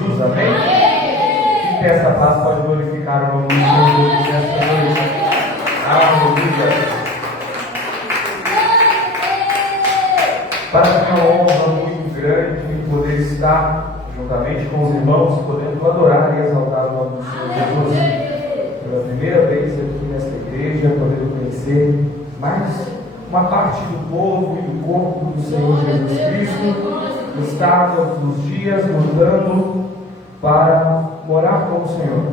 Jesus, amém? Quem tem essa paz pode glorificar o nome de Jesus nesta noite. Aleluia. Para mim é uma honra muito grande poder estar juntamente com os irmãos, podendo adorar e exaltar o nome do Senhor Jesus. Pela primeira vez aqui nesta igreja, podendo conhecer mais uma parte do povo e do corpo do Senhor Jesus Cristo, que está todos os dias lutando para morar com o Senhor.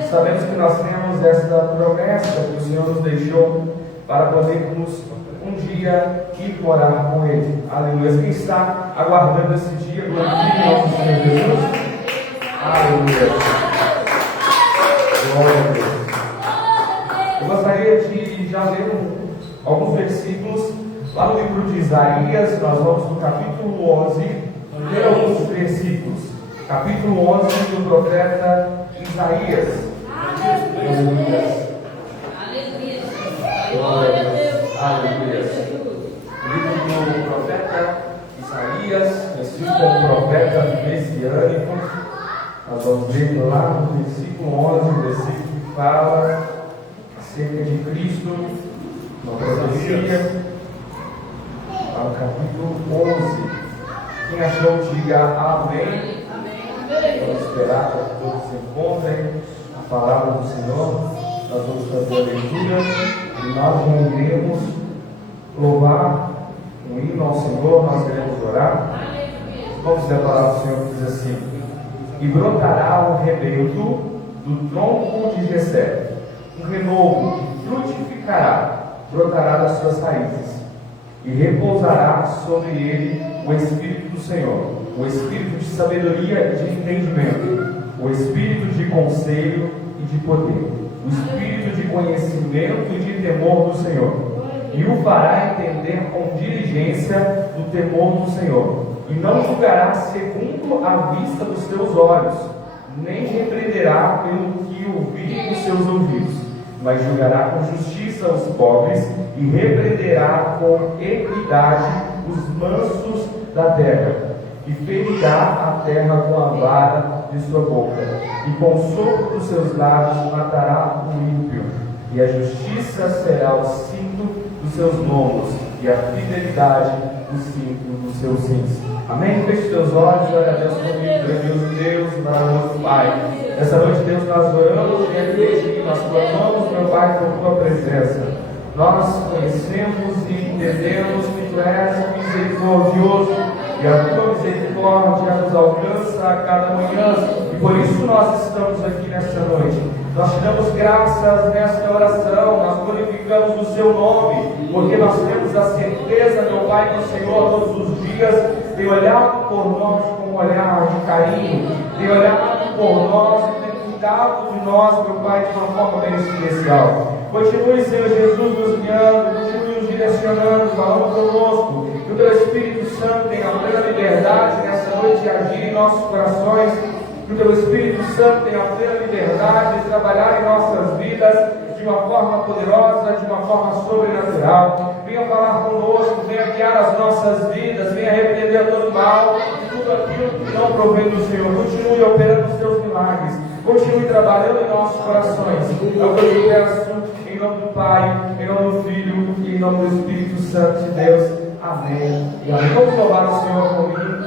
E sabemos que nós temos esta promessa que o Senhor nos deixou para podermos um dia ir morar com Ele. Aleluia. Quem está aguardando esse dia, glorifique o nosso Senhor Jesus. Aleluia. Glória a Deus. Eu gostaria de já ler alguns versículos lá no livro de Isaías. Nós vamos no capítulo 11, ler alguns versículos. Capítulo 11 do profeta Isaías. Aleluia. Glória a Deus. Aleluia. Livro do profeta Isaías, conhecido como profeta messiânico. Nós vamos ler lá no versículo 11, o versículo que fala acerca de Cristo, uma profecia, para o capítulo 11. Quem achou, diga amém. Vamos esperar para que todos se encontrem a palavra do Senhor. Nós vamos fazer a leitura. E nós não iremos louvar um hino ao Senhor, nós queremos orar. Vamos ler a palavra do Senhor que diz assim: e brotará um rebento do tronco de Jessé, um renovo que frutificará, brotará das suas raízes, e repousará sobre ele o Espírito do Senhor, o Espírito de sabedoria e de entendimento, o Espírito de conselho e de poder, o Espírito de conhecimento e de temor do Senhor, e o fará entender com diligência do temor do Senhor, e não julgará segundo a vista dos teus olhos, nem repreenderá pelo que ouvir os seus ouvidos, mas julgará com justiça os pobres, e repreenderá com equidade os mansos da terra, e ferirá a terra com a vara de sua boca, e com o sopro dos seus lábios matará o ímpio, e a justiça será o cinto dos seus lombos, e a fidelidade o cinto dos seus cintos. Amém? Feche teus olhos, glória a Deus comigo, grandioso Deus, maravilhoso Pai. Essa noite, Deus, nós oramos e aqui nós clamamos, meu Pai, por tua presença. Nós conhecemos e entendemos que tu és misericordioso, e a tua misericórdia nos alcança a cada manhã, e por isso nós estamos aqui nesta noite. Nós te damos graças nesta oração, nós glorificamos o seu nome, porque nós temos a certeza, meu Pai, que o Senhor todos os dias tem olhado por nós com um olhar de carinho, tem olhado por nós e tem cuidado de nós, meu Pai, de uma forma bem especial. Continue, Senhor Jesus, nos guiando, continue nos direcionando, falando conosco. Que o teu Espírito Santo tenha plena liberdade nessa noite de agir em nossos corações. Que o teu Espírito Santo tenha plena liberdade de trabalhar em nossas vidas de uma forma poderosa, de uma forma sobrenatural. Venha falar conosco, venha guiar as nossas vidas, venha repreender todo mal e tudo aquilo que não provém do Senhor. Continue operando os teus milagres, continue trabalhando em nossos corações. É o que eu peço em nome do Pai, em nome do Filho e em nome do Espírito Santo de Deus. Amém. E amém. Vamos louvar o Senhor comigo.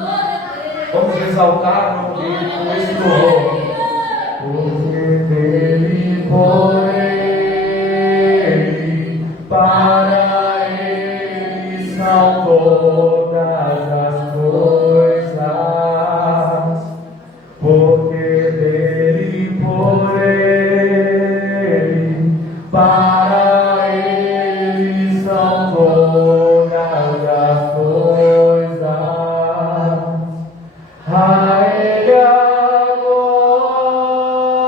Vamos exaltar o nome dele com esse louvor. Porque dele, por ele, para ele são todas as coisas. Porque dele, por ele, para ele são todas as coisas. A ele a glória.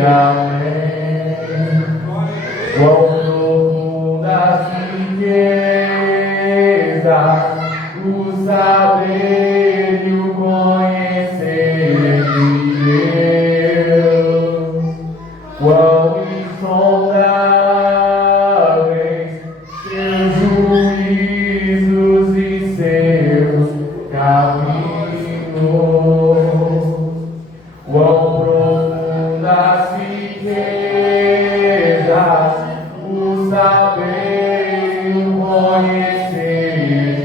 amém. Quão profundas riquezas o saber e o conhecer de Deus. Quão insondáveis seus juízos e seus caminhos. Quão profundas riquezas o saber e o conhecer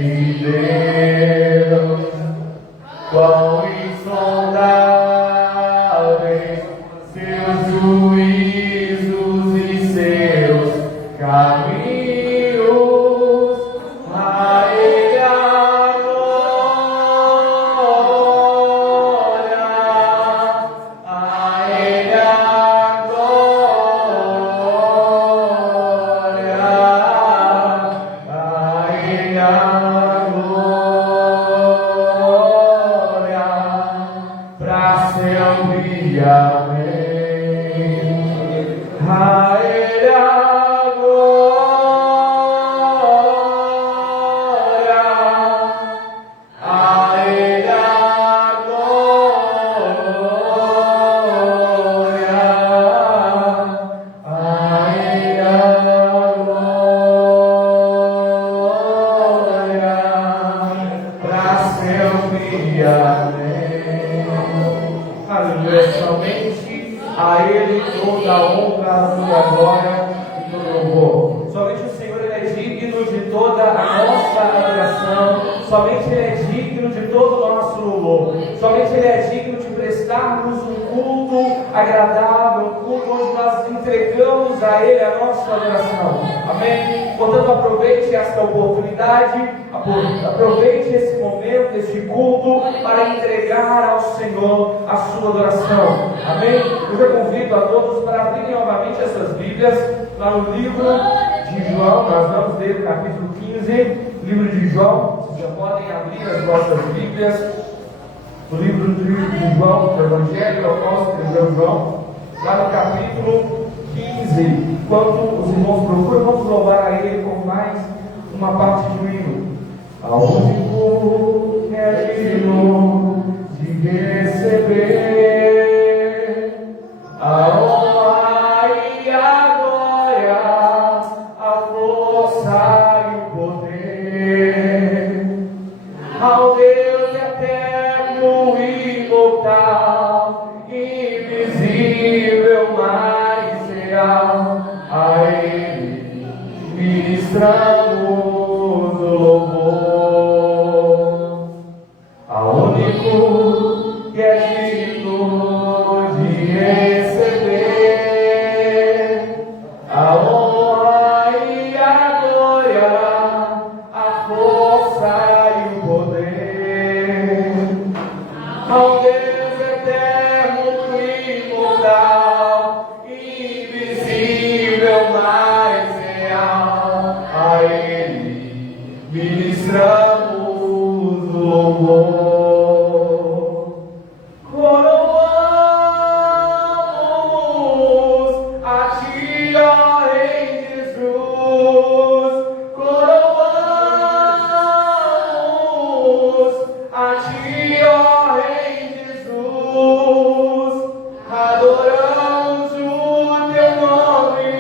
de Deus. Quão insondáveis seus juízos e seus caminhos. A Ele a glória, a Ele a glória, a Ele a glória, pra sempre, amém. A Ele a glória, a Ele a glória, a Ele a glória, pra sempre, amém. Aleluia, somente a Ele toda a honra, toda a glória e todo o louvor. Somente o Senhor Ele é digno de toda a nossa adoração. Somente Ele é digno de todo o nosso louvor. Somente Ele é digno de prestarmos um culto agradável, um culto onde nós entregamos a Ele a nossa adoração. Amém? Portanto, aproveite esta oportunidade, aproveite esse momento, este culto, para entregar ao Senhor a sua adoração. Amém? Eu já convido a todos para abrirem novamente essas Bíblias lá no livro de João. Nós vamos ler o capítulo 15, livro de João. Vocês já podem abrir as vossas Bíblias no livro de João, do Evangelho do Apóstolo João, lá no capítulo 15. Enquanto os irmãos procuram, vamos louvar a Ele com mais uma parte de um hino. Ao único que é digno de receber a honra e a glória, a força e o poder, ao Deus eterno e imortal, invisível, mas real, a Ele ministramos o louvor. Ao único que é digno de receber a honra e a glória, a força e o poder, ao Deus eterno e imortal, invisível, mas real, a Ele ministramos o louvor. Coroamos a Ti, ó Rei Jesus. Coroamos a Ti, ó Rei Jesus. Adoramos o Teu nome,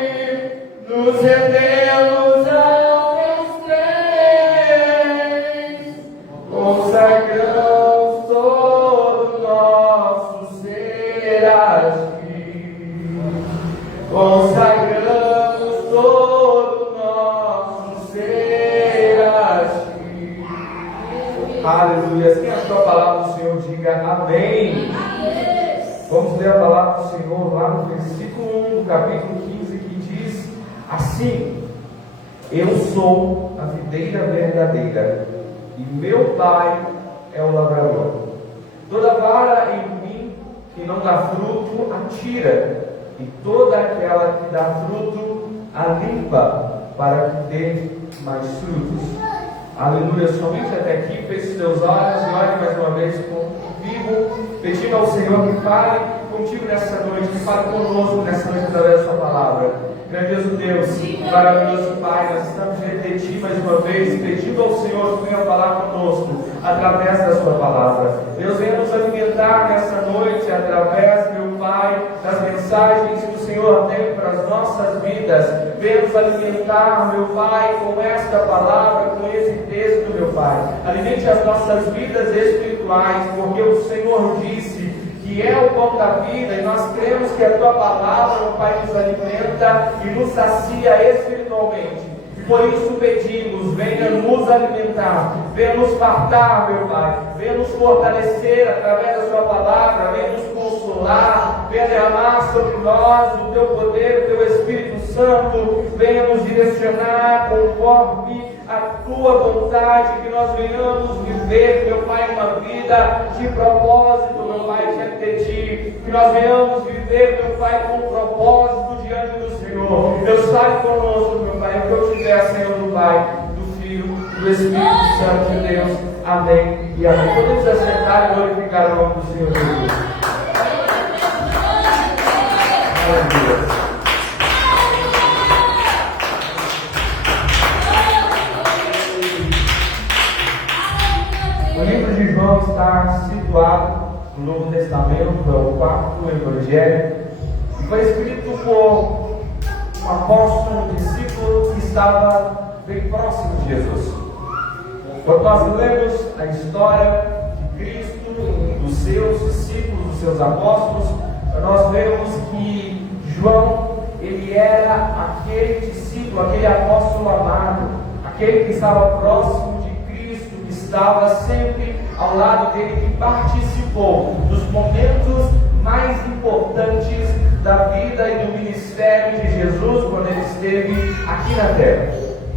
nos rendemos aos Teus pés. Consagramos todo o nosso ser a Ti. Consagramos todo o nosso ser a Ti. Aleluia. Quem achou a palavra do Senhor, diga amém. Vamos ler a palavra do Senhor lá no versículo 1 do capítulo 15, que diz assim: Eu sou a videira verdadeira, e meu Pai é o lavrador. Toda vara em mim que não dá fruto, a tira, e toda aquela que dá fruto, a limpa, para que dê mais frutos. Aleluia. Somente até aqui, feche seus olhos e olhe mais uma vez comigo, pedindo ao Senhor que fale contigo nessa noite, que fale conosco nessa noite através da sua palavra. Grandioso Deus, maravilhoso Pai, nós estamos diante de Ti mais uma vez, pedindo ao Senhor que venha falar conosco através da sua palavra. Deus, venha nos alimentar nessa noite através, meu Pai, das mensagens que o Senhor tem para as nossas vidas. Venha nos alimentar, meu Pai, com esta palavra, com esse texto, meu Pai. Alimente as nossas vidas espirituais, porque o Senhor disse que é o pão da vida, e nós cremos que a Tua palavra, meu Pai, nos alimenta e nos sacia espiritualmente. E por isso pedimos, venha nos alimentar, venha nos fartar, meu Pai, venha nos fortalecer através da Sua palavra, venha nos consolar, venha derramar sobre nós o Teu poder, o Teu Espírito Santo, venha nos direcionar conforme a Tua vontade, que nós venhamos viver, meu Pai, uma vida de propósito, meu Pai, diante de Ti, que nós venhamos viver, meu Pai, com propósito diante do Senhor. Deus, fale conosco, meu Pai, o que eu tiver, Senhor, do Pai, do Filho, do Espírito Santo de Deus. Amém e amém. Podemos assentar e glorificar o nome do Senhor Jesus. Aleluia. O livro de João está situado no Novo Testamento, é o quarto Evangelho, e foi escrito por um apóstolo, um discípulo que estava bem próximo de Jesus. Quando nós lemos a história de Cristo, dos seus discípulos, dos seus apóstolos, nós vemos que João, ele era aquele discípulo, aquele apóstolo amado, aquele que estava próximo de Cristo, que estava sempre ao lado dele, que participou dos momentos mais importantes da vida e do ministério de Jesus quando ele esteve aqui na terra.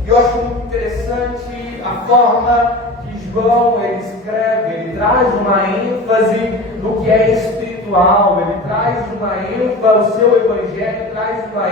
Eu acho muito interessante a forma que João ele escreve, ele traz uma ênfase no que é espiritual, ele traz uma ênfase, o seu evangelho traz uma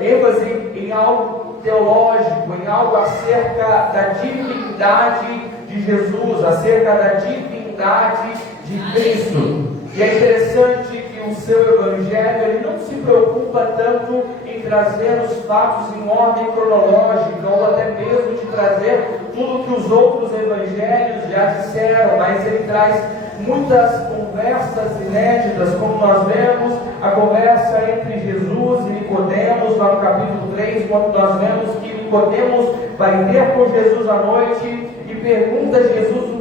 ênfase em algo teológico, em algo acerca da divindade de Jesus, acerca da divindade de Cristo. E é interessante que o seu evangelho ele não se preocupa tanto em trazer os fatos em ordem cronológica, ou até mesmo de trazer tudo que os outros evangelhos já disseram, mas ele traz muitas conversas inéditas, como nós vemos a conversa entre Jesus e Nicodemos, lá no capítulo 3, quando nós vemos que Nicodemos vai ter com Jesus à noite e pergunta Jesus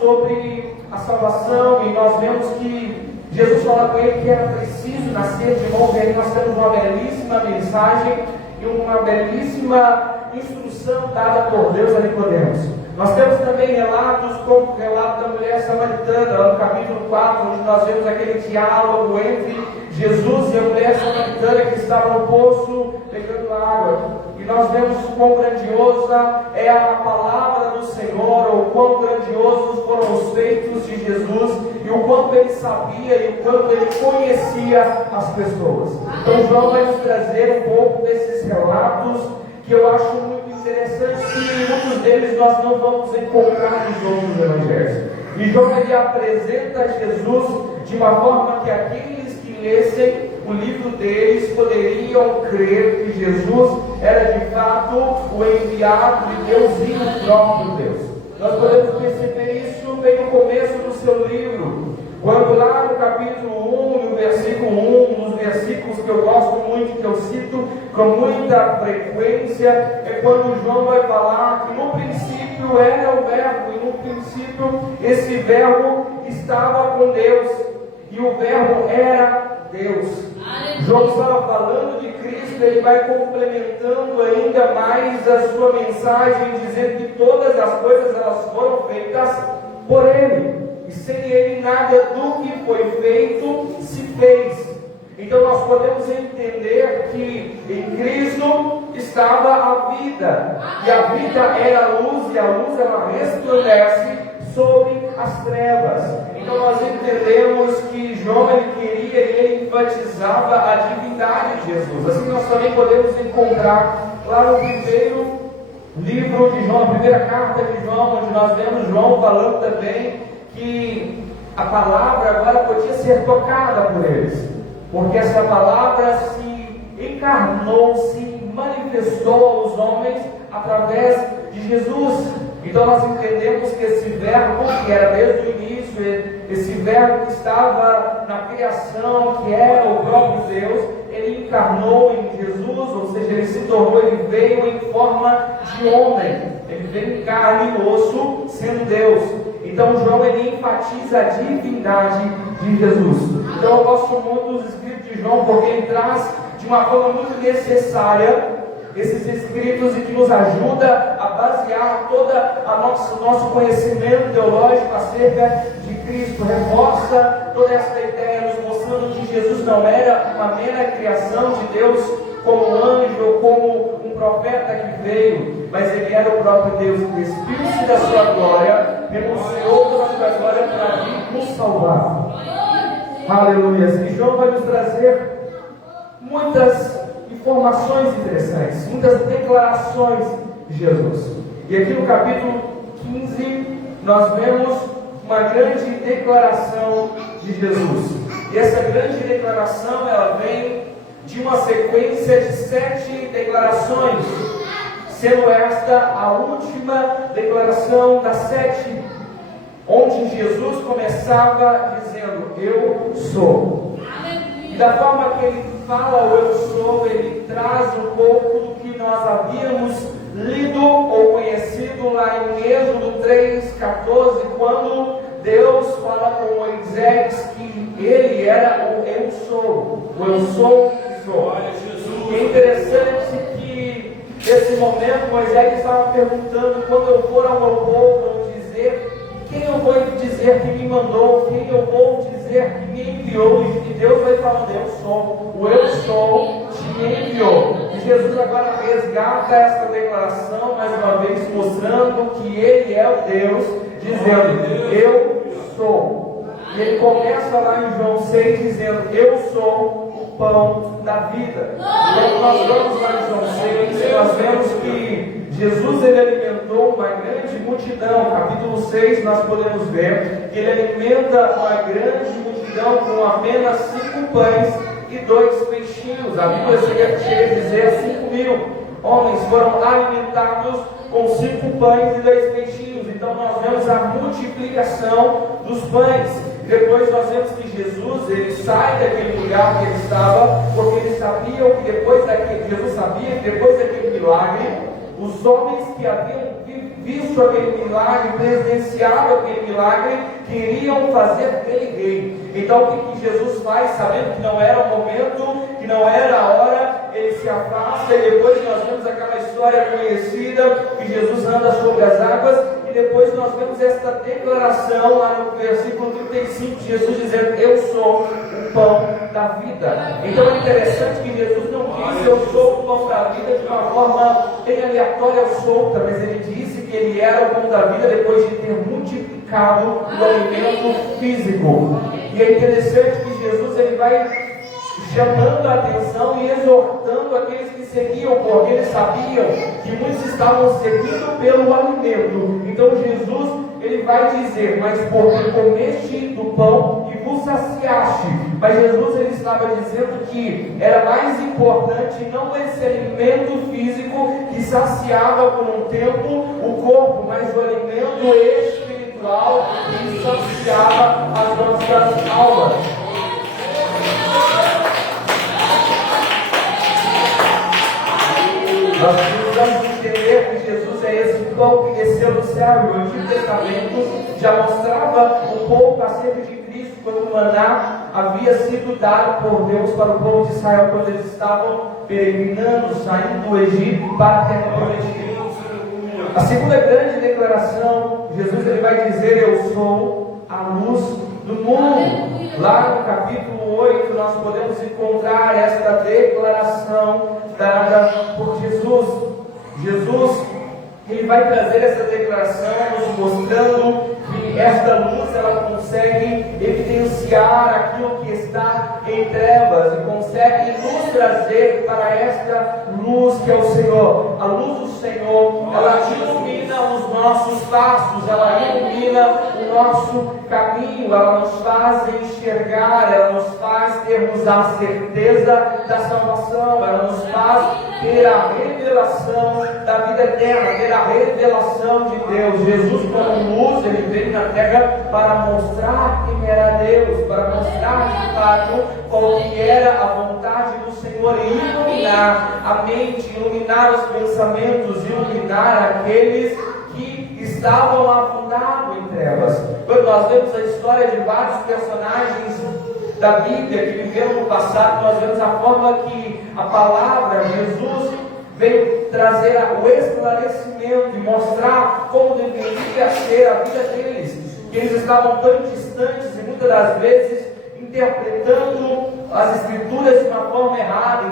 sobre a salvação, e nós vemos que Jesus fala com ele que era preciso nascer de novo, e aí nós temos uma belíssima mensagem e uma belíssima instrução dada por Deus a Nicodemos. Nós temos também relatos, como o relato da mulher samaritana, lá no capítulo 4, onde nós vemos aquele diálogo entre Jesus e a mulher samaritana que estava no poço pegando água. E nós vemos quão grandiosa é a palavra do Senhor, ou quão grandiosos foram os feitos de Jesus, e o quanto ele sabia e o quanto ele conhecia as pessoas. Então João vai nos trazer um pouco desses relatos que eu acho muito interessante, que muitos deles nós não vamos encontrar nos outros evangelhos. E João ele apresenta Jesus de uma forma que aqueles que lessem o livro deles poderiam crer que Jesus era de fato o enviado de Deus e o próprio Deus. Nós podemos perceber isso bem no começo do seu livro, quando lá no capítulo 1, no versículo 1, nos versículos que eu gosto muito, que eu cito com muita frequência, é quando João vai falar que no princípio era o verbo, e no princípio esse verbo estava com Deus, e o verbo era Deus. João estava falando de Cristo, ele vai complementando ainda mais a sua mensagem, dizendo que todas as coisas elas foram feitas por ele, e sem ele nada do que foi feito se fez. Então nós podemos entender que em Cristo estava a vida, e a vida era a luz, e a luz ela resplandece sobre as trevas. Então nós entendemos que João ele queria e ele enfatizava a divindade de Jesus. Assim nós também podemos encontrar lá no primeiro livro de João, a primeira carta de João, onde nós vemos João falando também que a palavra agora podia ser tocada por eles, porque essa palavra se encarnou, se manifestou aos homens através de Jesus. Então nós entendemos que esse verbo, que era desde o início, esse verbo que estava na criação, que era o próprio Deus, ele encarnou em Jesus, ou seja, ele se tornou, ele veio em forma de homem, ele veio em carne e osso, sendo Deus. Então João, ele enfatiza a divindade de Jesus. Então eu gosto muito dos escritos de João, porque ele traz de uma forma muito necessária esses escritos e que nos ajuda a basear todo o nosso conhecimento teológico acerca de Cristo, reforça toda essa ideia, nos mostrando que Jesus não era uma mera criação de Deus como um anjo ou como um profeta que veio, mas ele era o próprio Deus que despiu-se da sua glória, renunciou da sua glória para vir nos salvar. Aleluia! E João vai nos trazer muitas informações interessantes, muitas declarações de Jesus. E aqui no capítulo 15 nós vemos uma grande declaração de Jesus. E essa grande declaração, ela vem de uma sequência de 7 declarações, sendo esta a última declaração das 7, onde Jesus começava dizendo: eu sou. E da forma que ele fala o eu sou, ele traz um pouco do que nós havíamos lido ou conhecido lá em Êxodo 3:14, quando Deus fala com Moisés que ele era o eu sou, o eu sou que sou. E é interessante que nesse momento Moisés estava perguntando: quando eu for ao meu povo dizer, quem eu vou dizer que me mandou, quem eu vou dizer que me enviou? E Deus vai falando: eu sou, o eu sou te enviou. E Jesus agora resgata essa declaração mais uma vez, mostrando que ele é o Deus, dizendo: eu sou. E ele começa lá em João 6 dizendo: eu sou o pão da vida. Então nós vamos lá em João 6, nós vemos que Jesus, ele alimentou uma grande multidão. Capítulo 6 nós podemos ver que ele alimenta uma grande multidão com apenas 5 pães e 2 peixinhos. A Bíblia chega a dizer 5.000 homens foram alimentados com 5 pães e 2 peixinhos. Então nós vemos a multiplicação dos pães. Depois nós vemos que Jesus, ele sai daquele lugar que ele estava, porque eles sabiam que Jesus sabia que depois daquele milagre, os homens que haviam visto aquele milagre, presenciado aquele milagre, queriam fazer dele rei. Então o que Jesus faz, sabendo que não era o momento, que não era a hora, ele se afasta, e depois nós vemos aquela história conhecida, que Jesus anda sobre as águas, e depois nós vemos esta declaração lá no versículo 35, de Jesus dizendo: eu sou o pão da vida. Então é interessante que Jesus não disse: eu sou o pão da vida de uma forma bem aleatória ou solta, mas ele disse que ele era o pão da vida depois de ter multiplicado o alimento físico. E é interessante que Jesus, ele vai chamando a atenção e exortando aqueles que seguiam, porque eles sabiam que muitos estavam seguindo pelo alimento. Então Jesus, ele vai dizer: mas porque comeste do pão e vos saciaste. Mas Jesus, ele estava dizendo que era mais importante não esse alimento físico que saciava por um tempo o corpo, mas o alimento espiritual que saciava as nossas almas. Nós precisamos entender que Jesus é esse pão que desceu do céu. O Antigo Testamento já mostrava um pouco acerca de Cristo, quando o maná havia sido dado por Deus para o povo de Israel, quando eles estavam peregrinando, saindo do Egito para a terra prometida. A segunda grande declaração, Jesus, ele vai dizer: eu sou a luz do mundo. Lá no capítulo 8 nós podemos encontrar esta declaração dada por Jesus. Jesus, ele vai trazer essa declaração nos mostrando que esta luz, ela consegue evidenciar aquilo que está em trevas e consegue nos trazer para esta luz que é o Senhor. A luz do Senhor, ela ilumina os nossos passos, ela ilumina o nosso caminho, ela nos faz enxergar, ela nos faz termos a certeza da salvação, ela nos faz ter a revelação da vida eterna, ter a revelação de Deus. Jesus, como luz, ele veio na terra para mostrar quem era Deus, para mostrar de fato qual que era a vontade do Senhor e iluminar a mente, iluminar os pensamentos, iluminar aqueles que estavam afundados em trevas. Quando nós vemos a história de vários personagens da Bíblia que viveram no passado, nós vemos a forma que a palavra, Jesus, veio trazer o esclarecimento e mostrar como deveria ser a vida deles, que eles estavam tão distantes e muitas das vezes interpretando as Escrituras de uma forma errada,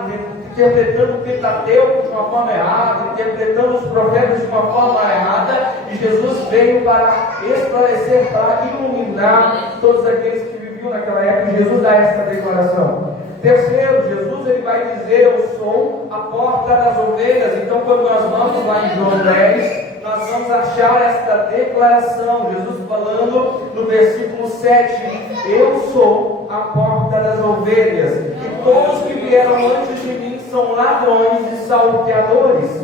interpretando o Pentateuco de uma forma errada, interpretando os profetas de uma forma errada, e Jesus veio para esclarecer, para iluminar todos aqueles que viviam naquela época. E Jesus dá esta declaração. Terceiro, Jesus ele vai dizer: eu sou a porta das ovelhas. Então, quando nós vamos lá em João 10, nós vamos achar esta declaração, Jesus falando no versículo 7, eu sou a porta das ovelhas, e todos que vieram antes de mim são ladrões e salteadores,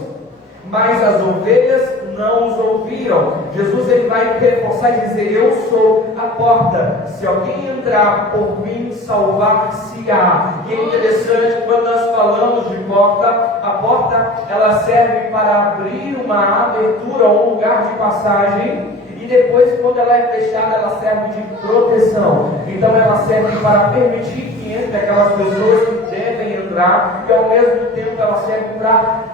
mas as ovelhas não os ouviram. Jesus ele vai reforçar e dizer: eu sou a porta, se alguém entrar por mim, salvar-se-á. E é interessante, quando nós falamos de porta, a porta ela serve para abrir uma abertura ou um lugar de passagem, e depois, quando ela é fechada, ela serve de proteção. Então ela serve para permitir que entre aquelas pessoas que devem entrar, e ao mesmo tempo ela serve para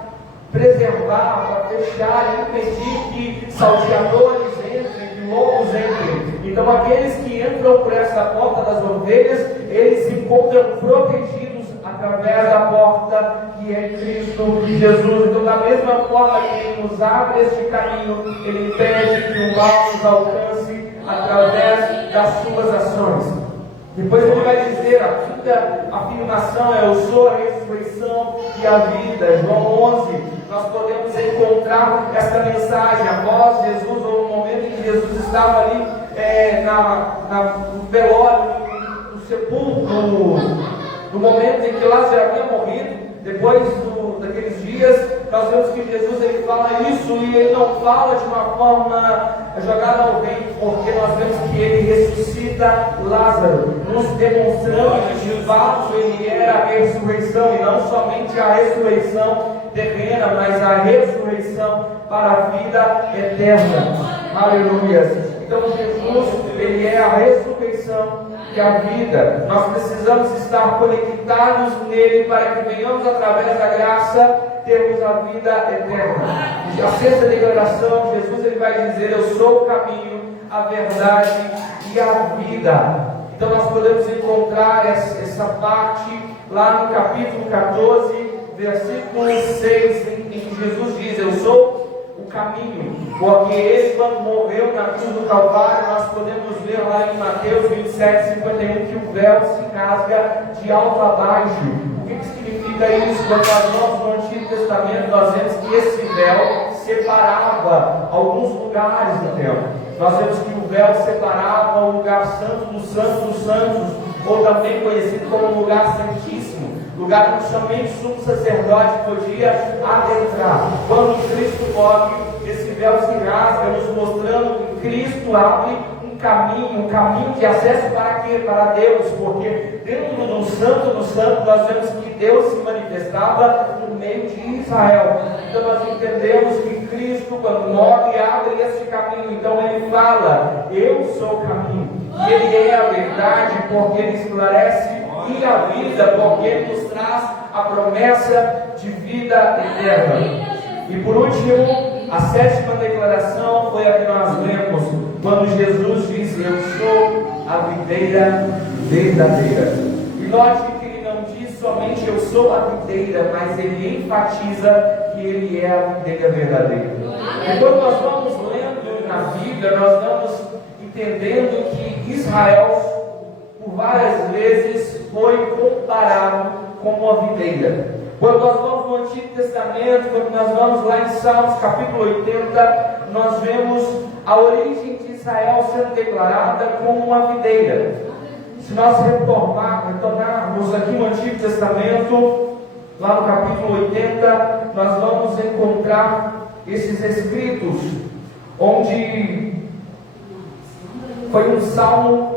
preservar, para fechar e impedir que salteadores entrem, que lobos entrem. Então aqueles que entram por essa porta das ovelhas, eles se encontram protegidos através da porta que é Cristo Jesus. Então, da mesma forma que Ele nos abre este caminho, Ele impede que o mal nos alcance através das suas ações. Depois ele vai dizer, a quinta afirmação é: eu sou a ressurreição e a vida. João 11, nós podemos encontrar esta mensagem após Jesus, ou no momento em que Jesus estava ali no velório, no sepulcro, no momento em que Lázaro havia morrido. Depois daqueles dias, nós vemos que Jesus ele fala isso, e ele não fala de uma forma jogada ao vento, porque nós vemos que ele ressuscita Lázaro, nos demonstrando que de fato ele era a ressurreição, e não somente a ressurreição terrena, mas a ressurreição para a vida eterna. Aleluia! Então Jesus, ele é a ressurreição e a vida. Nós precisamos estar conectados nele para que venhamos, através da graça, termos a vida eterna. E a sexta declaração, Jesus ele vai dizer: eu sou o caminho, a verdade e a vida. Então nós podemos encontrar essa parte lá no capítulo 14, versículo 6, em que Jesus diz: eu sou o caminho. Porque ele, quando morreu na cruz do Calvário, nós podemos ver lá em Mateus 27:51 que o véu se rasga de alto a baixo. O que significa isso? Quando nós vamos no Antigo Testamento, nós vemos que esse véu separava alguns lugares do templo. Nós vemos que o véu separava o lugar santo dos santos, ou também conhecido como lugar santíssimo, lugar que somente o sumo sacerdote podia adentrar. Quando Cristo morre, esse véu se rasga, nos mostrando que Cristo abre um caminho de acesso para quê? Para Deus, porque dentro do santo nós vemos que Deus se manifestava no meio de Israel. Então nós entendemos que Cristo, quando morre, abre esse caminho. Então ele fala: eu sou o caminho, e ele é a verdade, porque ele esclarece, e a vida, porque ele nos traz a promessa de vida eterna. E por último, a sétima declaração foi a que nós lemos, quando Jesus disse: eu sou a videira verdadeira. E note que ele não diz somente eu sou a videira, mas ele enfatiza que ele é a videira verdadeira. E quando nós vamos lendo na Bíblia, nós vamos entendendo que Israel, por várias vezes, foi comparado com uma videira. Quando nós vamos no Antigo Testamento, quando nós vamos lá em Salmos capítulo 80, nós vemos a origem de Israel sendo declarada como uma videira. Se nós retornarmos aqui no Antigo Testamento, lá no capítulo 80, nós vamos encontrar esses escritos, onde foi um salmo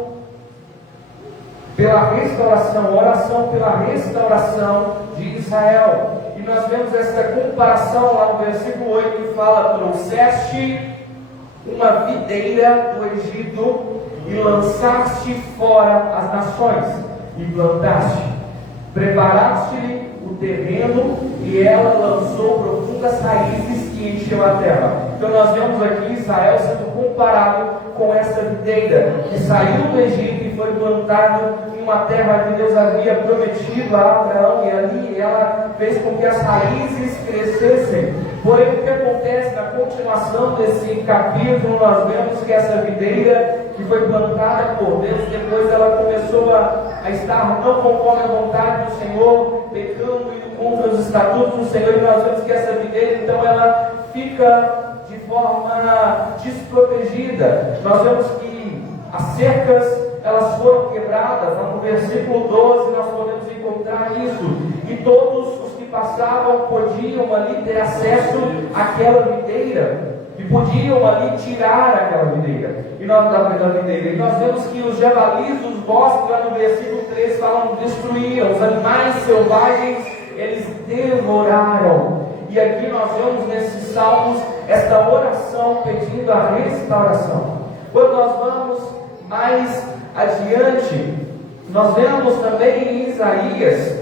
pela restauração, oração pela restauração de Israel. E nós vemos essa comparação lá no versículo 8 que fala: trouxeste uma videira do Egito e lançaste fora as nações, e plantaste, preparaste-lhe o terreno, e ela lançou profundas raízes que encheu a terra. Então nós vemos aqui Israel sendo comparado com essa videira que saiu do Egito e foi plantado em uma terra que Deus havia prometido a Abraão, e ali ela fez com que as raízes crescessem. Porém, o que acontece na continuação desse capítulo, nós vemos que essa videira que foi plantada por Deus, depois ela começou a estar não conforme a vontade do Senhor, pecando, indo contra os estatutos do Senhor, e nós vemos que essa videira, então, ela fica de forma desprotegida. Nós vemos que as cercas, elas foram quebradas. Lá no versículo 12 nós podemos encontrar isso, e todos os que passavam podiam ali ter acesso àquela videira, e podiam ali tirar aquela videira, e nós vemos que os javalis dos bosques, lá no versículo 3, falam: destruíam, os animais selvagens eles devoraram. E aqui nós vemos nesses salmos esta oração pedindo a restauração. Quando nós vamos mais adiante, nós vemos também em Isaías,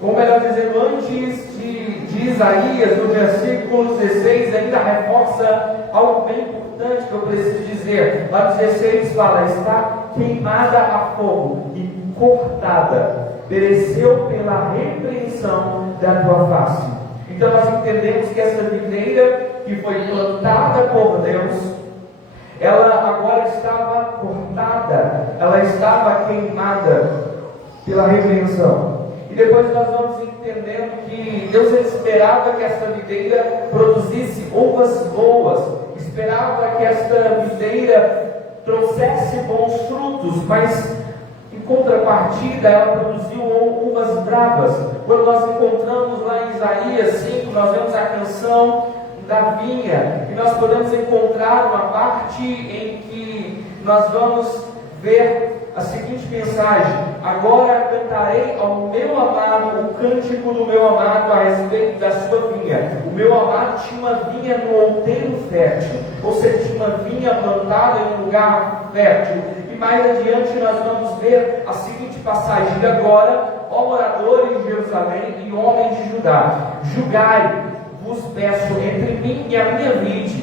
ou melhor dizendo, antes de Isaías, no versículo 16, ainda reforça algo bem importante que eu preciso dizer. Lá no 16 fala: está queimada a fogo e cortada, pereceu pela repreensão da tua face. Então nós entendemos que essa videira que foi plantada por Deus, ela agora estava cortada, ela estava queimada pela repreensão. E depois nós vamos entendendo que Deus esperava que essa videira produzisse uvas boas, esperava que esta videira trouxesse bons frutos, mas em contrapartida ela produziu uvas bravas. Quando nós encontramos lá em Isaías 5, nós vemos a canção da vinha, e nós podemos encontrar uma parte em que nós vamos ver a seguinte mensagem: agora cantarei ao meu amado o cântico do meu amado a respeito da sua vinha. O meu amado tinha uma vinha no outeiro fértil, ou seja, tinha uma vinha plantada em um lugar fértil. E mais adiante nós vamos ver a seguinte passagem: e agora, ó moradores de Jerusalém e homens de Judá, julgai, vos peço, entre mim e a minha vide,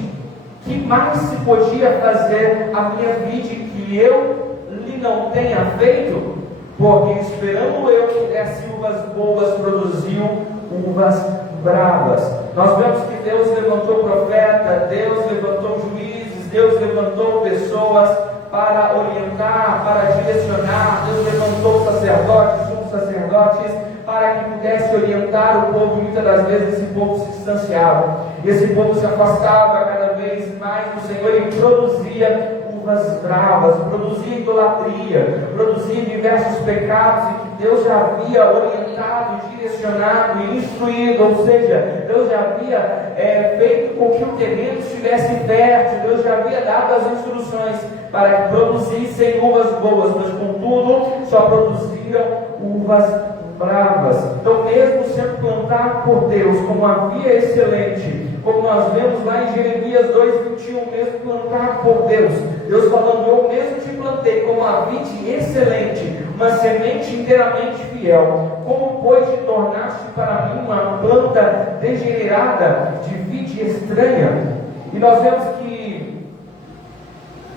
que mais se podia fazer a minha vide que eu lhe não tenha feito? Porque esperando eu que desse uvas boas, produziu uvas bravas. Nós vemos que Deus levantou profeta, Deus levantou juízes, Deus levantou pessoas para orientar, para direcionar. Deus levantou sacerdotes, sumos sacerdotes, para que pudesse orientar o povo. Muitas das vezes esse povo se distanciava, esse povo se afastava cada vez mais do Senhor e produzia uvas bravas, produzia idolatria, produzia diversos pecados em que Deus já havia orientado, direcionado e instruído. Ou seja, Deus já havia feito com que o terreno estivesse fértil, Deus já havia dado as instruções para que produzissem uvas boas, mas contudo só produziam uvas bravas. Então, mesmo sendo plantado por Deus como uma via excelente, como nós vemos lá em Jeremias 2:21, mesmo plantado por Deus, Deus falando: eu mesmo te plantei como uma vide excelente, uma semente inteiramente fiel, como pois te tornaste para mim uma planta degenerada de vide estranha? E nós vemos que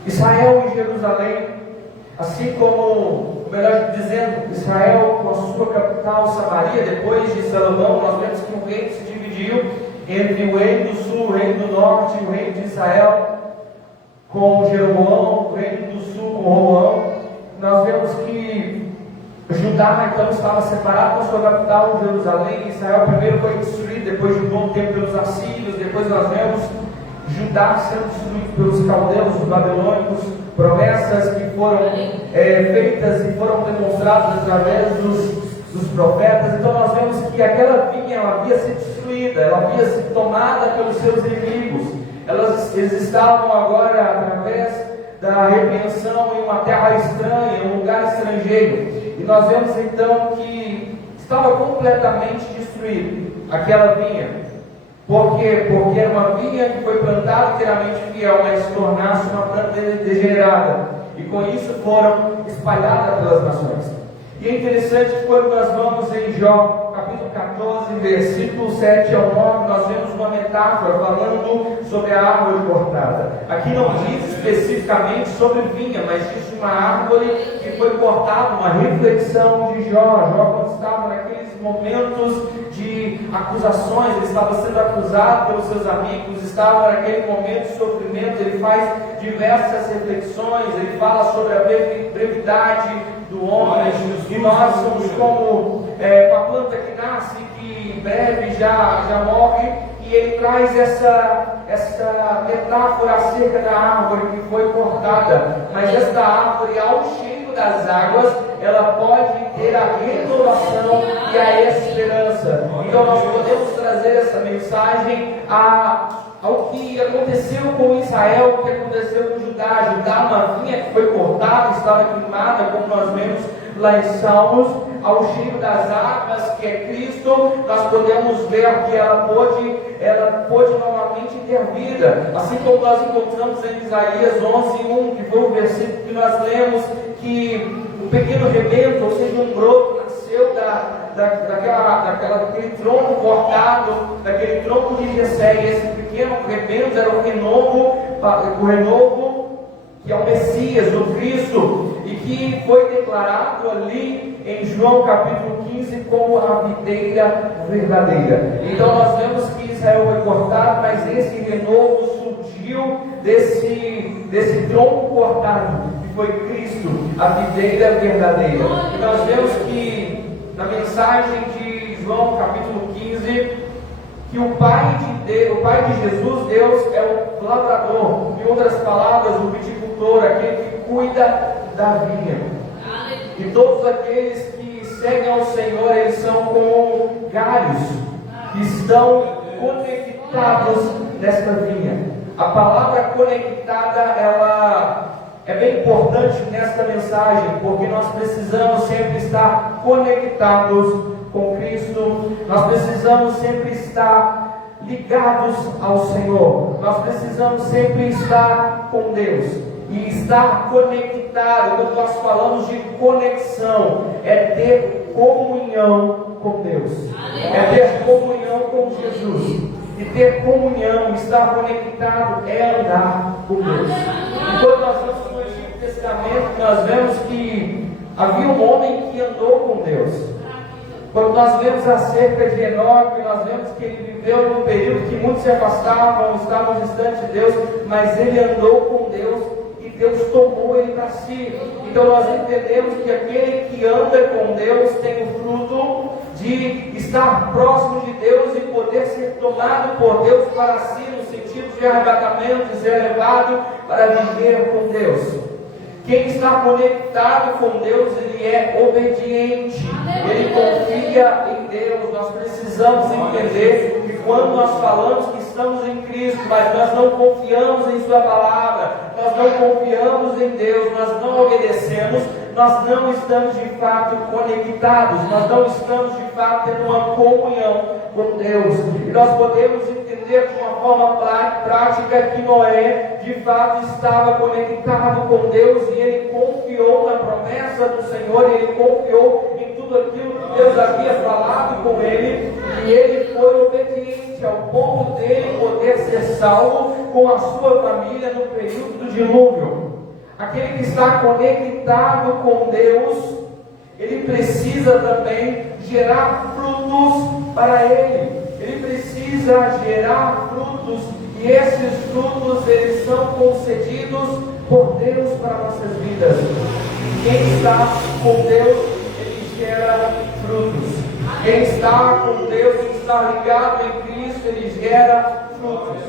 Israel e Jerusalém, assim como, melhor dizendo, Israel com a sua capital Samaria, depois de Salomão, nós vemos que o reino se dividiu entre o reino do sul, o reino do norte, o reino de Israel com Jeroboão, o reino do sul com Roboão. Nós vemos que Judá então estava separado com sua capital, Jerusalém. Israel primeiro foi destruído, depois de um bom tempo pelos assírios. Depois nós vemos Judá sendo destruído pelos caldeus, os babilônicos. Promessas que foram feitas e foram demonstradas através dos profetas. Então nós vemos que aquela vinha ela havia sido destruída, ela havia sido tomada pelos seus inimigos. Eles estavam agora através da repreensão em uma terra estranha, em um lugar estrangeiro. E nós vemos então que estava completamente destruído aquela vinha. Por quê? Porque era uma vinha que foi plantada inteiramente fiel, mas se tornasse uma planta degenerada. E com isso foram espalhadas pelas nações. E é interessante que quando nós vamos em Jó, capítulo 14, versículo 7 ao 9, nós vemos uma metáfora falando sobre a árvore cortada. Aqui não diz especificamente sobre vinha, mas diz uma árvore que foi cortada, uma reflexão de Jó. Jó, quando estava naqueles momentos de acusações, ele estava sendo acusado pelos seus amigos, estava naquele momento de sofrimento, ele faz diversas reflexões, ele fala sobre a brevidade do homem, e nós somos como uma planta que nasce, que em breve já morre, e ele traz essa metáfora acerca da árvore que foi cortada. Mas esta árvore, ao cheiro das águas, ela pode ter a renovação e a esperança. Então nós podemos trazer essa mensagem ao que aconteceu com Israel, o que aconteceu com Judá. Judá, uma vinha que foi cortada, estava queimada, como nós vemos lá em Salmos, ao cheiro das águas, que é Cristo. Nós podemos ver que ela pôde novamente ter vida, assim como nós encontramos em Isaías 11:1, que foi o versículo que nós lemos, que um pequeno rebento, ou seja, um broto, nasceu daquele tronco cortado, daquele tronco de Jessé. E esse pequeno rebento era o renovo, que é o Messias, o Cristo, e que foi declarado ali em João capítulo 15 como a videira verdadeira. Então nós vemos que Israel foi cortado, mas esse renovo surgiu desse tronco cortado, que foi Cristo, a videira verdadeira. E nós vemos que na mensagem de João capítulo 15, que o Pai de Jesus, Deus, é o lavrador, em outras palavras, o viticultor, aquele que cuida da vinha. E todos aqueles que seguem ao Senhor, eles são como galhos que estão conectados nesta vinha. A palavra conectada, ela é bem importante nesta mensagem, porque nós precisamos sempre estar conectados com Cristo, nós precisamos sempre estar ligados ao Senhor, nós precisamos sempre estar com Deus e estar conectado. Quando nós falamos de conexão, é ter comunhão com Deus, é ter comunhão com Jesus. E ter comunhão, estar conectado, é andar com Deus. E quando nós vamos no Antigo Testamento, nós vemos que havia um homem que andou com Deus. Quando nós vemos acerca de Enoque, nós vemos que ele viveu num período que muitos se afastavam, estavam distantes de Deus, mas ele andou com Deus e Deus tomou ele para si. Então nós entendemos que aquele que anda com Deus tem o fruto de estar próximo de Deus e poder ser tomado por Deus para si, no sentido de arrebatamento, de ser levado para viver com Deus. Quem está conectado com Deus, ele é obediente, ele confia em Deus. Nós precisamos entender que quando nós falamos que estamos em Cristo, mas nós não confiamos em Sua palavra, nós não confiamos em Deus, nós não obedecemos, nós não estamos de fato conectados, nós não estamos de fato tendo uma comunhão com Deus. E nós podemos entender de uma forma prática que Noé de fato estava conectado com Deus e ele confiou na promessa do Senhor, ele confiou em tudo aquilo que Deus havia falado com ele, e ele foi obediente ao ponto dele poder ser salvo com a sua família no período do dilúvio. Aquele que está conectado com Deus, ele precisa também gerar frutos para ele. Ele precisa gerar frutos, e esses frutos eles são concedidos por Deus para nossas vidas. Quem está com Deus, ele frutos. Quem está com Deus, quem está ligado em Cristo, ele gera frutos.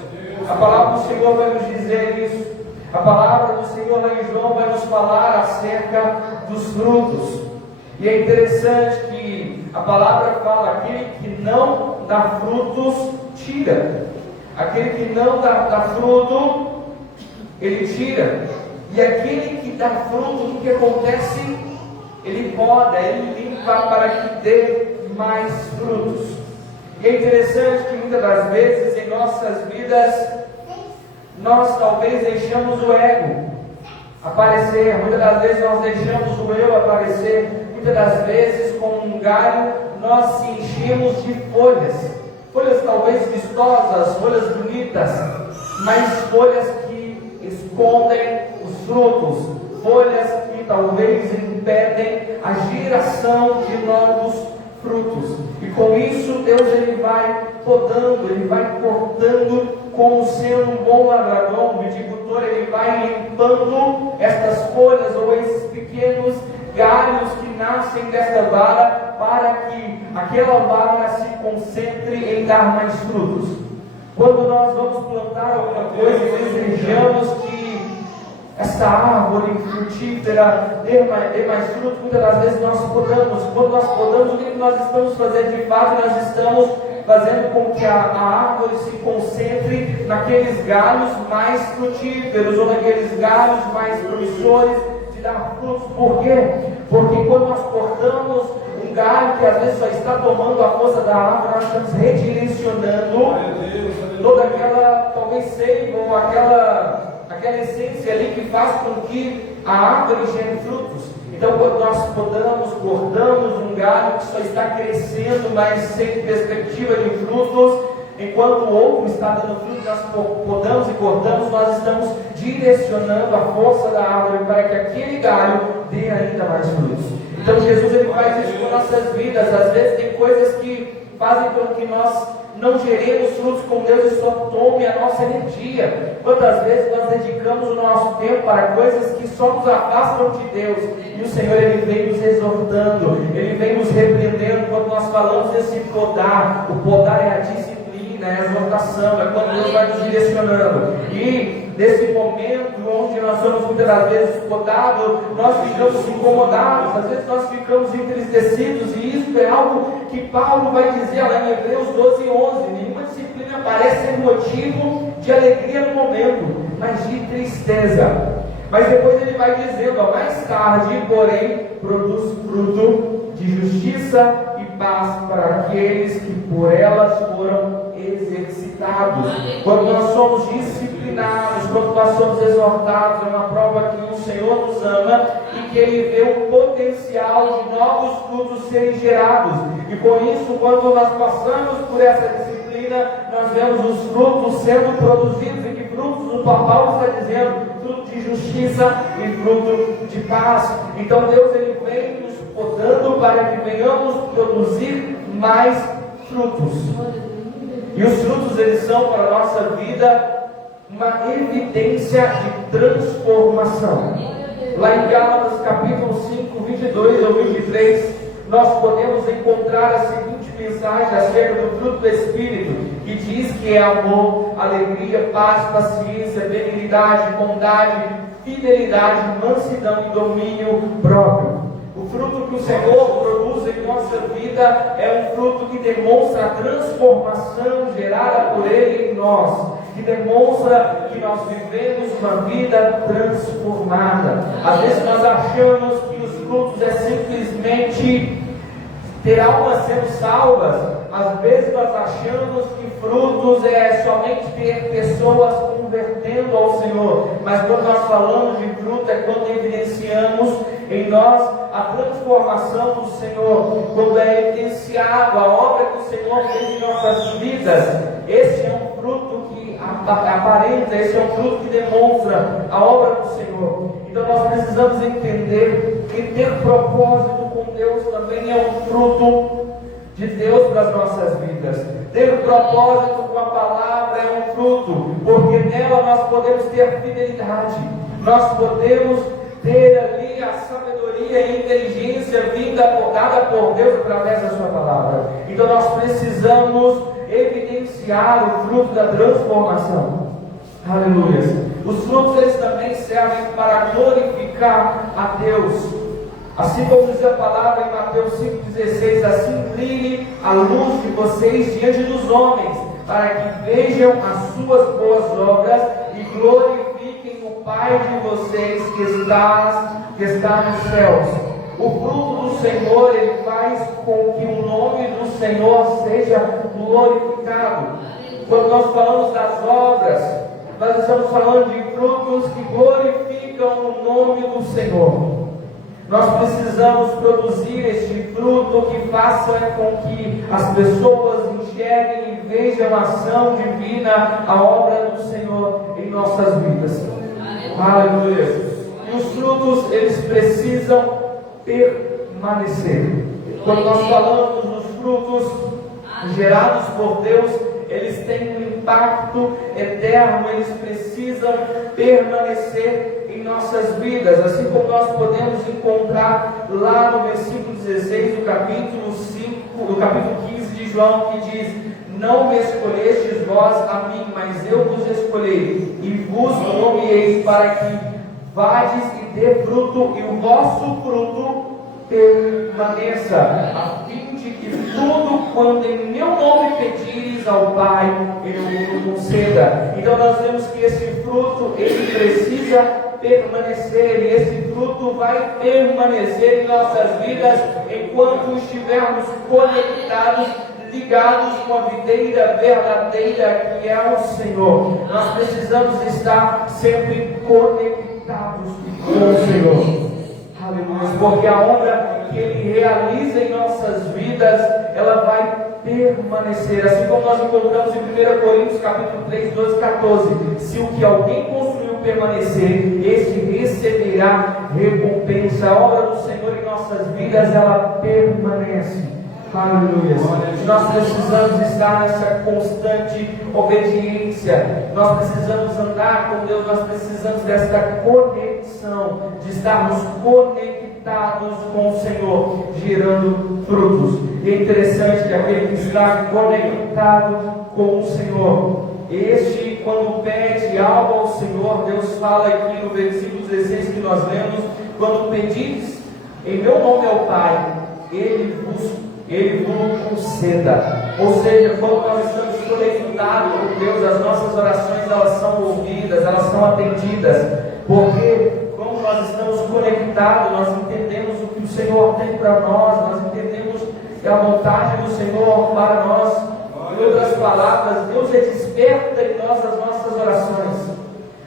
A palavra do Senhor vai nos dizer isso. A palavra do Senhor lá em João vai nos falar acerca dos frutos. E é interessante que a palavra fala: aquele que não dá frutos, tira. Aquele que não dá fruto, ele tira. E aquele que dá fruto, o que acontece? Ele poda, ele limpa para que dê mais frutos. E é interessante que muitas das vezes em nossas vidas, nós talvez deixamos o ego aparecer. Muitas das vezes nós deixamos o eu aparecer. Muitas das vezes, com um galho, nós se enchemos de folhas. Folhas talvez vistosas, folhas bonitas, mas folhas que escondem os frutos. Folhas que talvez impedem a geração de novos frutos. E com isso Deus ele vai podando, ele vai cortando, como sendo um bom ladrador, um viticultor, ele vai limpando estas folhas ou esses pequenos galhos que nascem desta vara, para que aquela vara se concentre em dar mais frutos. Quando nós vamos plantar alguma coisa e desejamos que esta árvore frutífera dê mais frutos, muitas das vezes nós podamos. Quando nós podamos, o que nós estamos fazendo de fato? Nós estamos fazendo com que a árvore se concentre naqueles galhos mais frutíferos, ou naqueles galhos mais promissores de dar frutos. Por quê? Porque quando nós cortamos um galho que às vezes só está tomando a força da árvore, nós estamos redirecionando toda aquela, talvez seiva, ou aquela essência ali que faz com que a árvore gere frutos. Então, quando nós cortamos um galho que só está crescendo, mas sem perspectiva de frutos, enquanto o outro está dando frutos, nós podamos e cortamos, nós estamos direcionando a força da árvore para que aquele galho dê ainda mais frutos. Então, Jesus ele faz isso com nossas vidas. Às vezes tem coisas que fazem com que nós não geremos frutos com Deus e só tome a nossa energia. Quantas vezes nós dedicamos o nosso tempo para coisas que só nos afastam de Deus, e o Senhor ele vem nos exortando, ele vem nos repreendendo quando nós falamos desse podar. O podar é a disciplina, é a exortação, é quando Deus vai nos direcionando. E nesse momento onde nós somos muitas das vezes podados, nós ficamos incomodados, às vezes nós ficamos entristecidos, e isso é algo que Paulo vai dizer lá em Hebreus 12:11. Nenhuma disciplina parece ser motivo de alegria no momento, mas de tristeza. Mas depois ele vai dizendo, mais tarde, porém, produz fruto de justiça e paz para aqueles que por elas foram exercitados. Quando nós somos disciplinados, quando nós somos exortados, é uma prova que o Senhor nos ama e que Ele vê o potencial de novos frutos serem gerados. E com isso, quando nós passamos por essa disciplina, nós vemos os frutos sendo produzidos. E que frutos? O Paulo está dizendo, fruto de justiça e fruto de paz. Então Deus ele vem nos podando para que venhamos produzir mais frutos. E os frutos eles são para a nossa vida uma evidência de transformação. Lá em Gálatas capítulo 5, 22 ao 23, nós podemos encontrar a seguinte mensagem acerca do fruto do Espírito, que diz que é amor, alegria, paz, paciência, benignidade, bondade, fidelidade, mansidão e domínio próprio. O fruto que o Senhor produz em nossa vida é um fruto que demonstra a transformação gerada por Ele em nós, que demonstra que nós vivemos uma vida transformada. Às vezes nós achamos que os frutos é simplesmente ter almas sendo salvas. Às vezes nós achamos que frutos é somente ter pessoas convertendo ao Senhor. Mas quando nós falamos de fruto é quando evidenciamos em nós a transformação do Senhor, quando é evidenciado a obra que o Senhor fez em nossas vidas. Esse é um fruto que aparenta, esse é um fruto que demonstra a obra do Senhor. Então nós precisamos entender que ter propósito com Deus também é um fruto de Deus para as nossas vidas. Ter propósito com a palavra é um fruto, porque nela nós podemos ter fidelidade, nós podemos ter ali a sabedoria e a inteligência vinda dada por Deus através da sua palavra. Então nós precisamos evidenciar o fruto da transformação. Aleluia. Os frutos eles também servem para glorificar a Deus. Assim como diz a palavra em Mateus 5,16, assim brilhe a luz de vocês diante dos homens, para que vejam as suas boas obras e glorifiquem o Pai de vocês que está nos céus. O fruto do Senhor, ele faz com que o nome do Senhor seja glorificado. Quando nós falamos das obras, nós estamos falando de frutos que glorificam o nome do Senhor. Nós precisamos produzir este fruto que faça com que as pessoas enxerguem e vejam a ação divina, a obra do Senhor em nossas vidas. Aleluia. E os frutos, eles precisam permanecer. Quando nós falamos dos frutos gerados por Deus, eles têm um impacto eterno, eles precisam permanecer em nossas vidas, assim como nós podemos encontrar lá no versículo 16 do capítulo 5, do capítulo 15 de João, que diz: não me escolhestes vós a mim, mas eu vos escolhi e vos nomeei para que vades e dê fruto, e o vosso fruto permaneça, a fim de que tudo quando em meu nome pedires ao Pai, Ele o conceda. Então nós vemos que esse fruto, ele precisa permanecer, e esse fruto vai permanecer em nossas vidas enquanto estivermos conectados, ligados com a videira verdadeira que é o Senhor. Nós precisamos estar sempre conectados com o Senhor. Aleluia. Porque a obra que Ele realiza em nossas vidas, ela vai permanecer. Assim como nós encontramos em 1 Coríntios capítulo 3, 12, 14. Se o que alguém construiu permanecer, este receberá recompensa. A obra do Senhor em nossas vidas, ela permanece. Aleluia. Nós precisamos estar nessa constante obediência. Nós precisamos andar com Deus. Nós precisamos desta conexão, de estarmos conectados com o Senhor, gerando frutos. E é interessante que aquele que está conectado com o Senhor, este, quando pede algo ao Senhor, Deus fala aqui no versículo 16 que nós lemos: quando pedis em meu nome ao Pai, Ele vos conceda. Ou seja, quando nós estamos conectados com Deus, as nossas orações, elas são ouvidas, elas são atendidas, porque como nós estamos conectados, nós entendemos o que o Senhor tem para nós entendemos a vontade do Senhor para nós. Em outras palavras, Deus desperta em nós as nossas orações.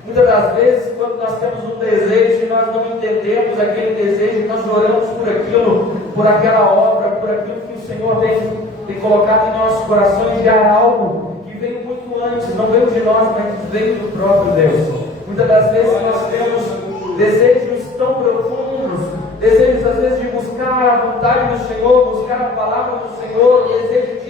Muitas das vezes, quando nós temos um desejo e nós não entendemos aquele desejo, nós oramos por aquilo, por aquela obra, por aquilo que o Senhor tem colocado em nossos corações, já é algo que veio muito antes, não veio de nós, mas veio do próprio Deus. Muitas das vezes nós temos desejos tão profundos, desejos às vezes de buscar a vontade do Senhor, buscar a palavra do Senhor, desejo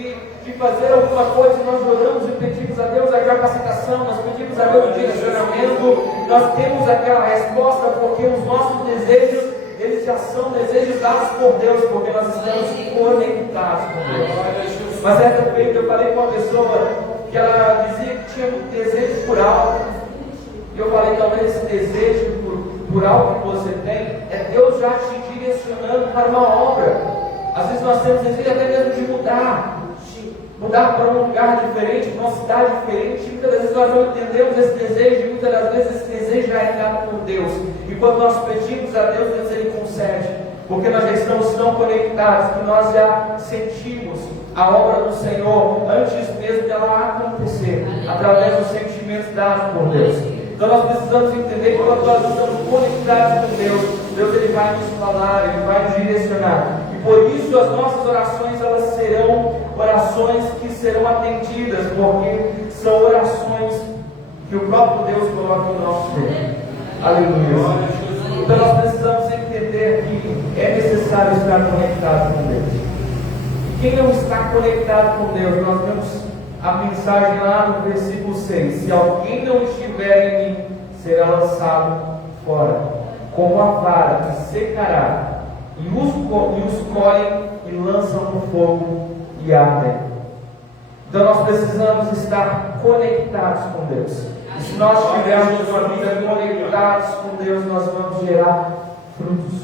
de fazer alguma coisa, e nós oramos e pedimos a Deus a capacitação, nós pedimos a Deus o direcionamento, nós temos aquela resposta, porque os nossos desejos, eles já são desejos dados por Deus, porque nós estamos conectados com Deus. Mas certa feita eu falei com uma pessoa que ela dizia que tinha muito desejo por algo, e eu falei: talvez esse desejo por algo que você tem, é Deus já te direcionando para uma obra. Às vezes nós temos desejo até mesmo de mudar para um lugar diferente, para uma cidade diferente. Muitas vezes nós não entendemos esse desejo, e muitas das vezes esse desejo já é dado por Deus. E quando nós pedimos a Deus, Deus Ele concede, porque nós já estamos tão conectados que nós já sentimos a obra do Senhor antes mesmo dela acontecer, através dos sentimentos dados por Deus. Então nós precisamos entender que quando nós estamos conectados com Deus, Deus Ele vai nos falar, Ele vai nos direcionar. E por isso as nossas orações, elas serão orações que serão atendidas, porque são orações que o próprio Deus coloca no nosso peito. Aleluia. Então nós precisamos entender que é necessário estar conectado com Deus. E quem não está conectado com Deus, nós temos a mensagem lá no versículo 6: se alguém não estiver em mim, será lançado fora, como a vara que secará, e os colhem e lançam no fogo e ardem. Então nós precisamos estar conectados com Deus. E se nós tivermos uma vida conectados com Deus, nós vamos gerar frutos.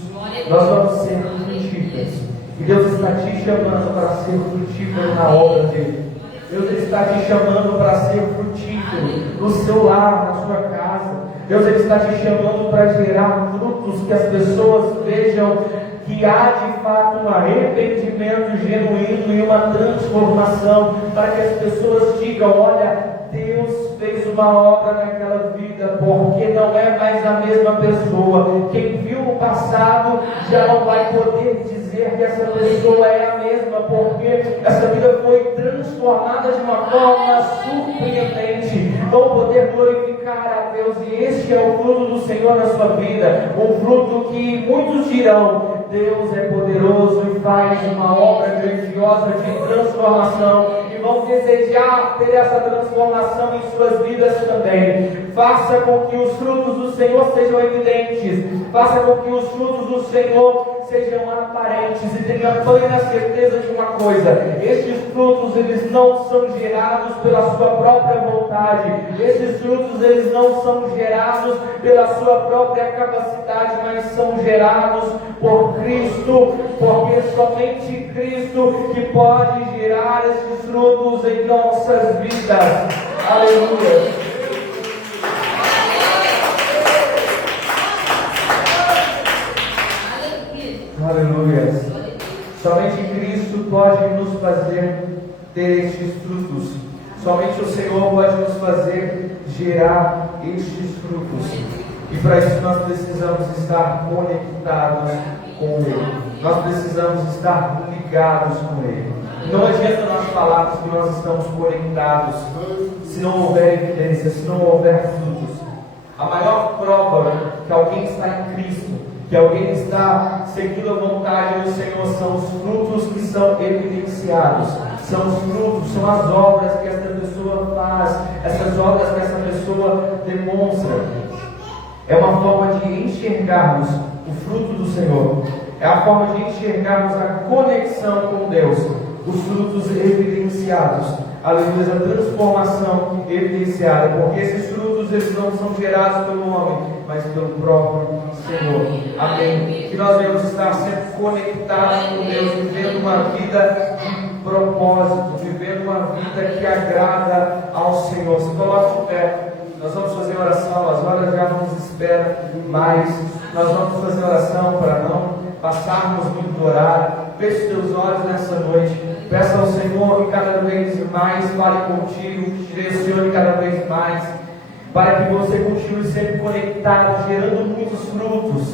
Nós vamos ser frutíferos. E Deus está te chamando para ser frutífero na obra dele. Deus está te chamando para ser frutífero no seu lar, na sua casa. Deus está te chamando para gerar frutos que as pessoas vejam que há de fato um arrependimento genuíno e uma transformação, para que as pessoas digam: olha, Deus fez uma obra naquela vida, porque não é mais a mesma pessoa. Quem viu o passado já não vai poder dizer que essa pessoa é a mesma, porque essa vida foi transformada de uma forma surpreendente. Vão poder glorificar a Deus, e este é o fruto do Senhor na sua vida, um fruto que muitos dirão: Deus é poderoso e faz uma obra grandiosa de transformação, e vão desejar ter essa transformação em suas vidas também. Faça com que os frutos do Senhor sejam evidentes, faça com que os frutos do Senhor sejam aparentes, e tenha plena certeza de uma coisa: estes frutos, eles não são gerados pela sua própria vontade, estes frutos, eles não são gerados pela sua própria capacidade, mas são gerados por Cristo, porque somente Cristo que pode gerar esses frutos em nossas vidas. Aleluia. Aleluia. Somente Cristo pode nos fazer ter estes frutos. Somente o Senhor pode nos fazer gerar estes frutos. E para isso nós precisamos estar conectados com Ele. Nós precisamos estar ligados com Ele. Não adianta nós falarmos que nós estamos conectados se não houver evidência, se não houver frutos. A maior prova que alguém está em Cristo, que alguém está seguindo a vontade do Senhor, são os frutos que são evidenciados. São os frutos, são as obras que essa pessoa faz, essas obras que essa pessoa demonstra. É uma forma de enxergarmos o fruto do Senhor. É a forma de enxergarmos a conexão com Deus, os frutos evidenciados. Aleluia, a transformação evidenciada, porque esses frutos, eles não são gerados pelo homem, mas pelo próprio Senhor. Amém. Que nós devemos estar sempre conectados com Deus, vivendo uma vida de propósito, vivendo uma vida que agrada ao Senhor. Se coloque de pé, nós vamos fazer oração, as horas já não nos esperam mais. Nós vamos fazer oração para não passarmos muito do horário. Feche teus olhos nessa noite. Peça ao Senhor que cada vez mais fale contigo, te direcione cada vez mais, para que você continue sempre conectado, gerando muitos frutos,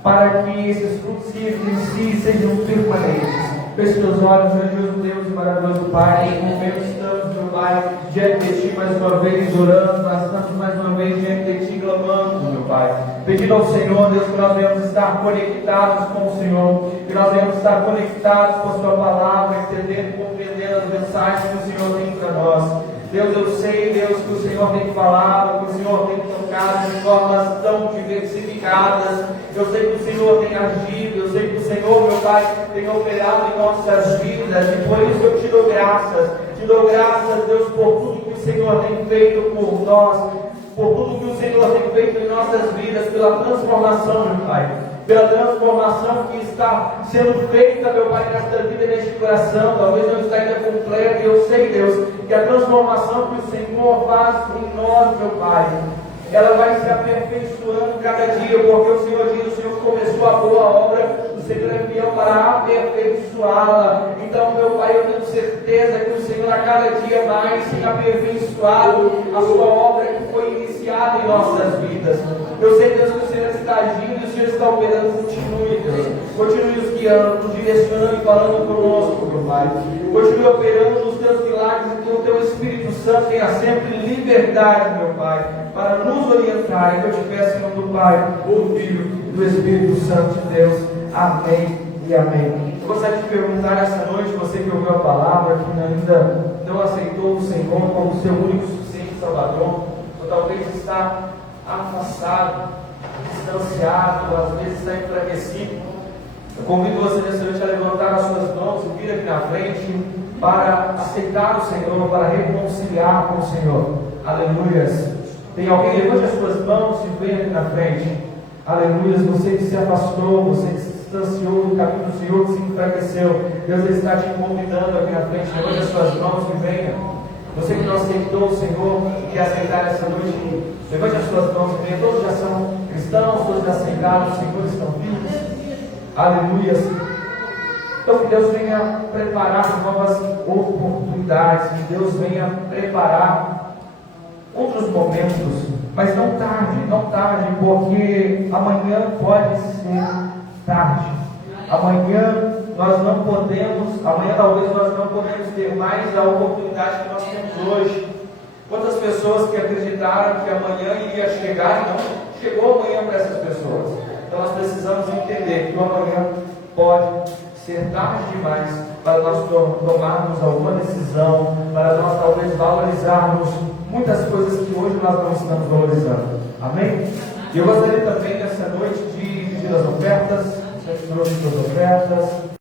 para que esses frutos que evidenciem sejam permanentes. Feche teus olhos, grandioso Deus e maravilhoso Pai. Em momento estamos, meu Pai, diante de Ti mais uma vez orando, nós estamos mais uma vez diante de Ti clamando, meu Pai, pedindo ao Senhor, Deus, que nós venhamos estar conectados com o Senhor, que nós venhamos estar conectados com a Sua palavra, entendendo e compreendendo as mensagens que o Senhor tem para nós. Deus, eu sei, Deus, que o Senhor tem falado, que o Senhor tem tocado de formas tão diversificadas. Eu sei que o Senhor tem agido, eu sei que o Senhor, meu Pai, tem operado em nossas vidas, e por isso eu te dou graças. Te dou graças, Deus, por tudo que o Senhor tem feito por nós, por tudo que o Senhor tem feito em nossas vidas, pela transformação, meu Pai, pela transformação que está sendo feita, meu Pai, nesta vida e neste coração. Talvez não está ainda completa, e eu sei, Deus, que a transformação que o Senhor faz em nós, meu Pai, ela vai se aperfeiçoando cada dia, porque o Senhor diz: o Senhor começou a boa obra, o Senhor é fiel para aperfeiçoá-la. Então, meu Pai, eu tenho certeza que o Senhor a cada dia mais tem aperfeiçoado a sua obra que foi iniciada em nossas vidas. Eu sei, Deus, que o Senhor está agindo e o Senhor está operando. Continue, Deus, continue nos guiando, nos direcionando e falando conosco, meu Pai. Continue operando os teus milagres, e que o teu Espírito Santo tenha sempre liberdade, meu Pai, para nos orientar. E eu te peço em nome do Pai, do Filho e do Espírito Santo de Deus. Amém e amém. Eu gostaria de perguntar essa noite, você que ouviu a palavra, que ainda não aceitou o Senhor como seu único suficiente Salvador, ou talvez está afastado, distanciado, ou às vezes está enfraquecido. Eu convido você nessa noite a levantar as suas mãos e vir aqui na frente para aceitar o Senhor, para reconciliar com o Senhor. Aleluias. Tem alguém? Levante as suas mãos e venha aqui na frente. Aleluias. Você que se afastou, você que se distanciou do caminho do Senhor, que se enfraqueceu, Deus está te convidando aqui na frente. Levante as suas mãos e venha. Você que não aceitou o Senhor e quer aceitar essa noite, levante as suas mãos e venha. Todos já são cristãos, todos já aceitaram o Senhor, estão vivos. Aleluia. Então que Deus venha preparar novas oportunidades, que Deus venha preparar outros momentos, mas não tarde, porque amanhã pode ser tarde. Amanhã talvez nós não podemos ter mais a oportunidade que nós temos hoje. Quantas pessoas que acreditaram que amanhã iria chegar e não chegou amanhã para essas pessoas? Então nós precisamos entender que o amanhã pode ser tarde demais para nós tomarmos alguma decisão, para nós talvez valorizarmos muitas coisas que hoje nós não estamos valorizando. Amém? E eu gostaria também nessa